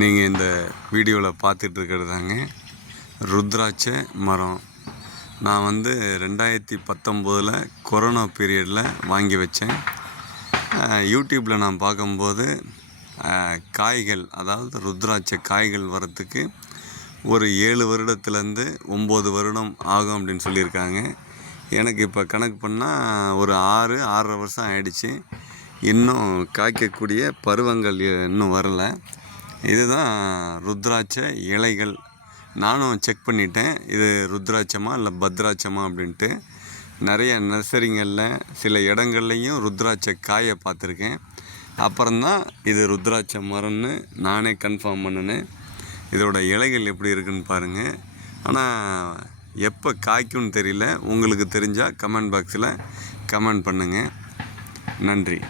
நீங்கள் இந்த வீடியோவில் பார்த்துட்ருக்கிறதாங்க ருத்ராட்ச மரம். நான் 2019 கொரோனா பீரியடில் வாங்கி வச்சேன். யூடியூப்பில் நான் பார்க்கும்போது காய்கள், அதாவது ருத்ராட்ச காய்கள் வரத்துக்கு ஒரு 7 வருடத்துலேருந்து 9 வருடம் ஆகும் அப்படின்னு சொல்லியிருக்காங்க. எனக்கு இப்போ கணக்கு பண்ணால் ஒரு 6-6.5 வருஷம் ஆயிடுச்சு. இன்னும் காய்க்கக்கூடிய பருவங்கள் இன்னும் வரலை. இதுதான் ருத்ராட்ச இலைகள். நானும் செக் பண்ணிட்டேன், இது ருத்ராட்சமா இல்லை பத்ராட்சமா அப்படின்ட்டு. நிறைய நர்சரிங்களில் சில இடங்கள்லையும் ருத்ராட்ச காயை பார்த்துருக்கேன். அப்புறம்தான் இது ருத்ராட்ச மரம்னு நானே கன்ஃபார்ம் பண்ணினேன். இதோட இலைகள் எப்படி இருக்குன்னு பாருங்கள். ஆனால் எப்போ காய்க்கும்னு தெரியல. உங்களுக்கு தெரிஞ்சால் கமெண்ட் பாக்ஸில் கமெண்ட் பண்ணுங்கள். நன்றி.